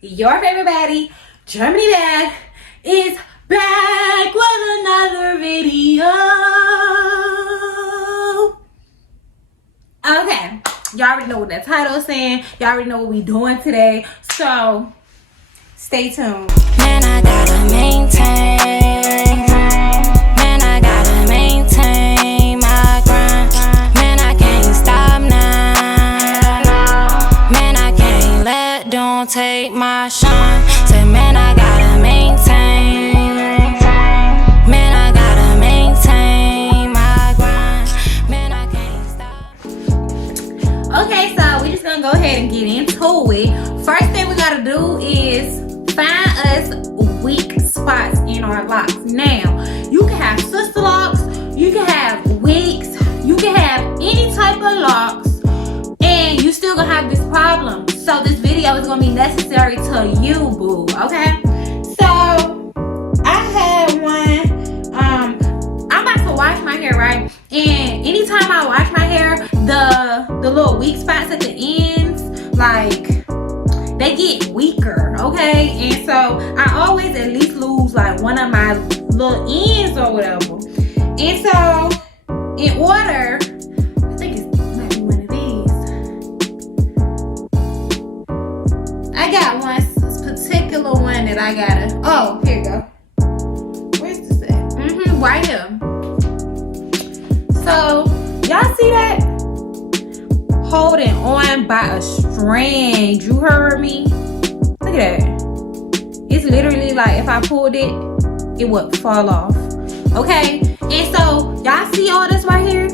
your favorite baddie, Germany Bad, is back with another video. Okay, y'all already know what that title is saying. Y'all already know what we doing today. So, stay tuned. Man, I gotta maintain. Man, I gotta maintain my grind. Man, I can't stop now. Man, I can't let don't take my shine. Say, man, I gotta maintain. Man, I gotta maintain my grind. Man, I can't stop. Okay, so we just gonna go ahead and get into it. First thing we gotta do is find us weak spots in our locks. Now, you can have sister locks, you can have wigs, you can have any type of locks, and you still gonna have this problem. So this video is gonna be necessary to you, boo. Okay? So I had one. I'm about to wash my hair, right? And anytime I wash my hair, the little weak spots at the ends, like, they get weaker, okay? And so I always at least lose like one of my little ends or whatever. And so in order, I think it's might be one of these. I got one particular one that I gotta, oh, here you go. Where's this at? Right here. So y'all see that? Holding on by a strand. You heard me? Look at that. It's literally like if I pulled it, it would fall off. Okay? And so y'all see all this right here?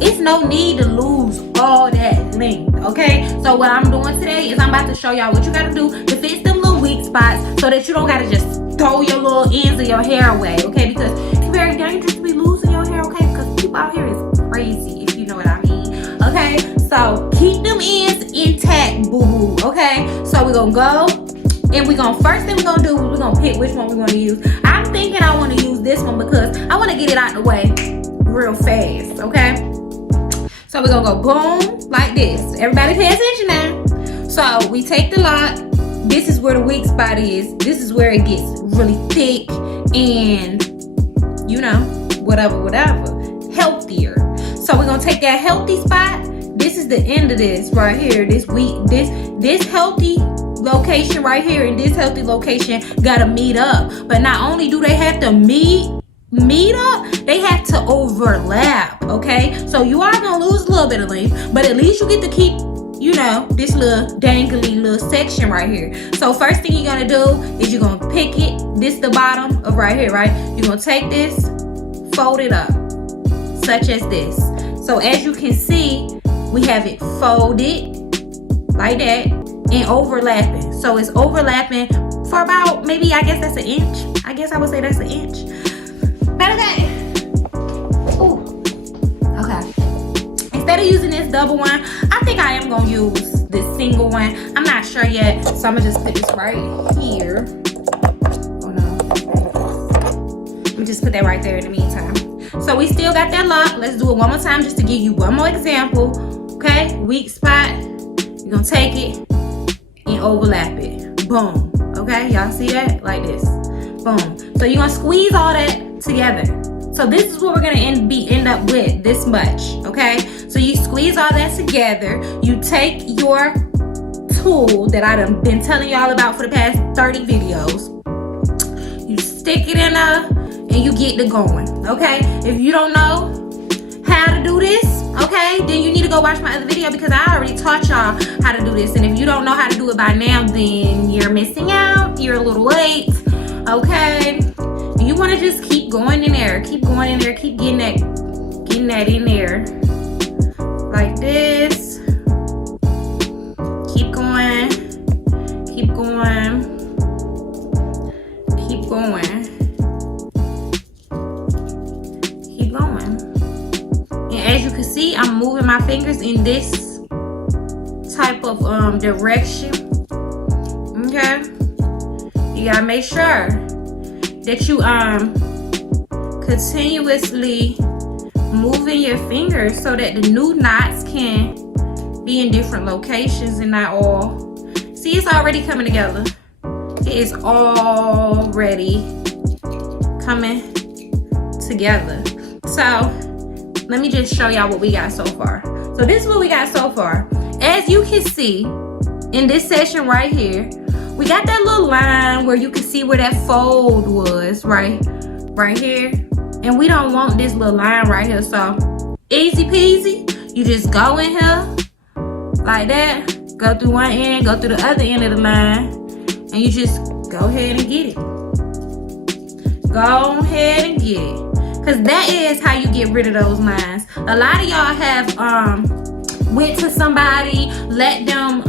It's no need to lose all that length. Okay? So what I'm doing today is I'm about to show y'all what you gotta do to fix them little weak spots so that you don't gotta just throw your little ends of your hair away. Okay? Because it's very dangerous to be losing your hair. Okay? Because people out here is crazy, if you know what I mean. Okay? So keep them ends intact, boo-boo. Okay? So we're gonna go and first thing we're gonna do is we're gonna pick which one we're gonna use. I'm thinking I want to use this one because I want to get it out the way real fast. Okay? So we're gonna go boom like this. Everybody pay attention now. So we take the lock. This is where the weak spot is. This is where it gets really thick and, you know, whatever, healthier. So we're gonna take that healthy spot. This is the end of this right here. This healthy location right here and this healthy location gotta meet up. But not only do they have to meet up, they have to overlap. Okay, so you are gonna lose a little bit of length, but at least you get to keep, you know, this little dangly little section right here. So first thing you're gonna do is you're gonna pick it. This the bottom of right here, right? You're gonna take this, fold it up, such as this. So as you can see, we have it folded like that and overlapping. So it's overlapping for about, maybe, I guess that's an inch. I guess I would say that's an inch. But okay. Ooh. Okay. Instead of using this double one, I think I am gonna use this single one. I'm not sure yet. So I'm gonna just put this right here. Oh no. Let me just put that right there in the meantime. So we still got that lock. Let's do it one more time just to give you one more example. Okay, weak spot. You're gonna take it and overlap it. Boom. Okay, y'all see that? Like this. Boom. So you're gonna squeeze all that together. So this is what we're gonna end up with, this much. Okay, so you squeeze all that together. You take your tool that I've been telling y'all about for the past 30 videos. You stick it in there and you get it going. Okay, if you don't know how to do this, okay, then you need to go watch my other video because I already taught y'all how to do this. And if you don't know how to do it by now, then you're missing out. You're a little late. Okay, you want to just keep going in there, keep getting that in there like this. Keep going. As you can see, I'm moving my fingers in this type of direction. Okay, you gotta make sure that you continuously moving your fingers so that the new knots can be in different locations and not all. See, it's already coming together. It is already coming together. So let me just show y'all what we got so far. So this is what we got so far. As you can see in this section right here, we got that little line where you can see where that fold was, right here. And we don't want this little line right here. So easy peasy, you just go in here like that, go through one end, go through the other end of the line, and you just go ahead and get it. Go ahead and get it. Because that is how you get rid of those lines. A lot of y'all have went to somebody, let them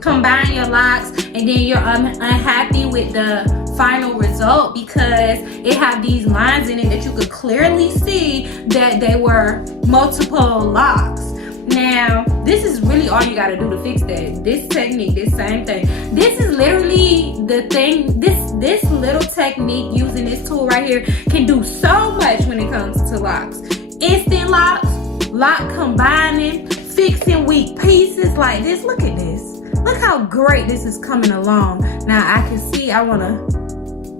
combine your locks, and then you're unhappy with the final result because it have these lines in it that you could clearly see that they were multiple locks. Now, this is really all you gotta do to fix that. This technique, this same thing. This is literally the thing, this little technique using this tool right here can do so much when it comes to locks. Instant locks, lock combining, fixing weak pieces like this. Look at this. Look how great this is coming along. Now I can see I wanna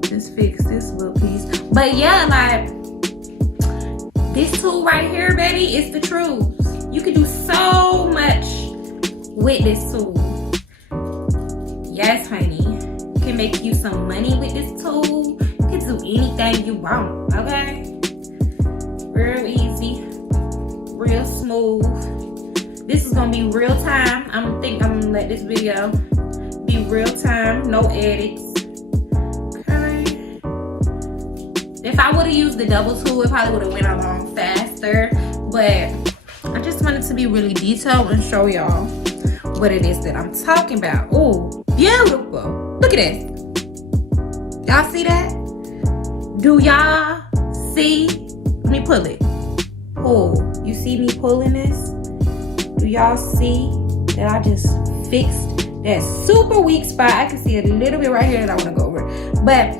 just fix this little piece. But yeah, like this tool right here, baby, is the truth. You can do so much with this tool. Yes, honey. You can make you some money with this tool. You can do anything you want, okay? Real easy, real smooth. This is gonna be real time. I'm gonna let this video be real time, no edits. Okay. If I would have used the double tool, it probably would have went along faster, but I just wanted to be really detailed and show y'all what it is that I'm talking about. Oh, beautiful. Look at this. Y'all see that? Do y'all see? Let me pull it. Pull. You see me pulling this? Do y'all see that I just fixed that super weak spot? I can see a little bit right here that I want to go over. But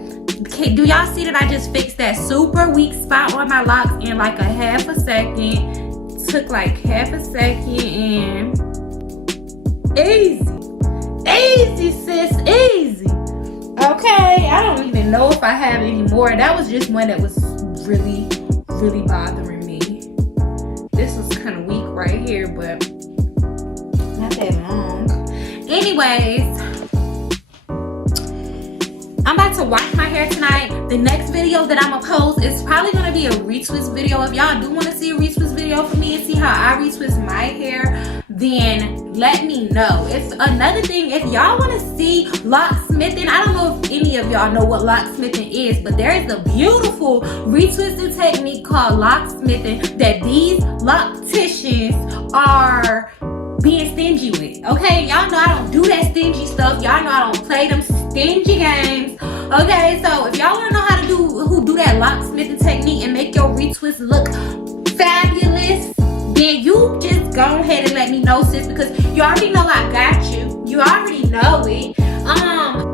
do y'all see that I just fixed that super weak spot on my locks in like a half a second? Took like half a second and easy sis, easy. Okay, I don't even know if I have any more. That was just one that was really bothering me. This was kind of weak right here, but not that long. Anyways, I'm about to wash my hair tonight. The next video that I'm gonna post is probably gonna be a retwist video. If y'all do want to see a retwist video for me and see how I retwist my hair, then let me know. It's another thing, if y'all want to see locksmithing, I don't know if any of y'all know what locksmithing is, but there is a beautiful retwisting technique called locksmithing that these locticians are being stingy with. Okay, y'all know I don't do that stingy stuff. Y'all know I don't play them stingy games. Okay, so if y'all want to know how to do that locksmithing technique and make your retwist look fabulous, then you just go ahead and let me know, sis, because you already know I got you. You already know it.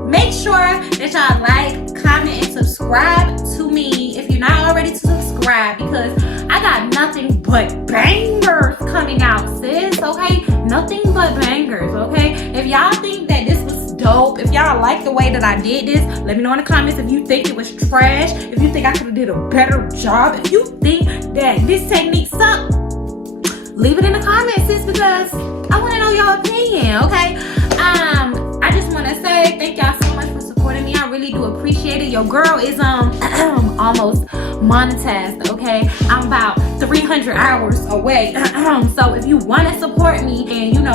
Make sure that y'all like, comment, and subscribe to me if you're not already to subscribe, because I got nothing but bangers coming out, sis. Okay, nothing but bangers. Okay, if y'all think that this was dope, if y'all like the way that I did this, let me know in the comments. If you think it was trash, if you think I could have did a better job, if you think that this technique sucked, leave it in the comments, sis, because I want to know your opinion. Okay, I just want to say thank y'all so much for supporting me. I really do appreciate it. Your girl is almost monetized. Okay, I'm about 300 hours away. So if you want to support me and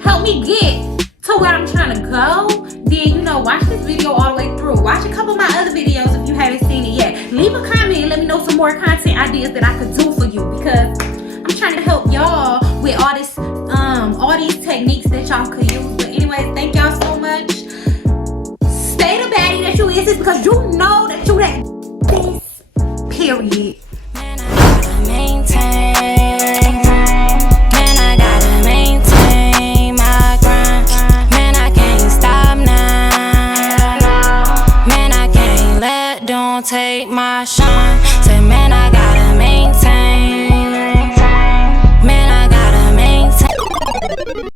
help me get to where I'm trying to go, then watch this video all the way through. Watch a couple of my other videos if you haven't seen it yet. Leave a comment and let me know some more content ideas that I could do for you, because I'm trying to help y'all with all these techniques that y'all could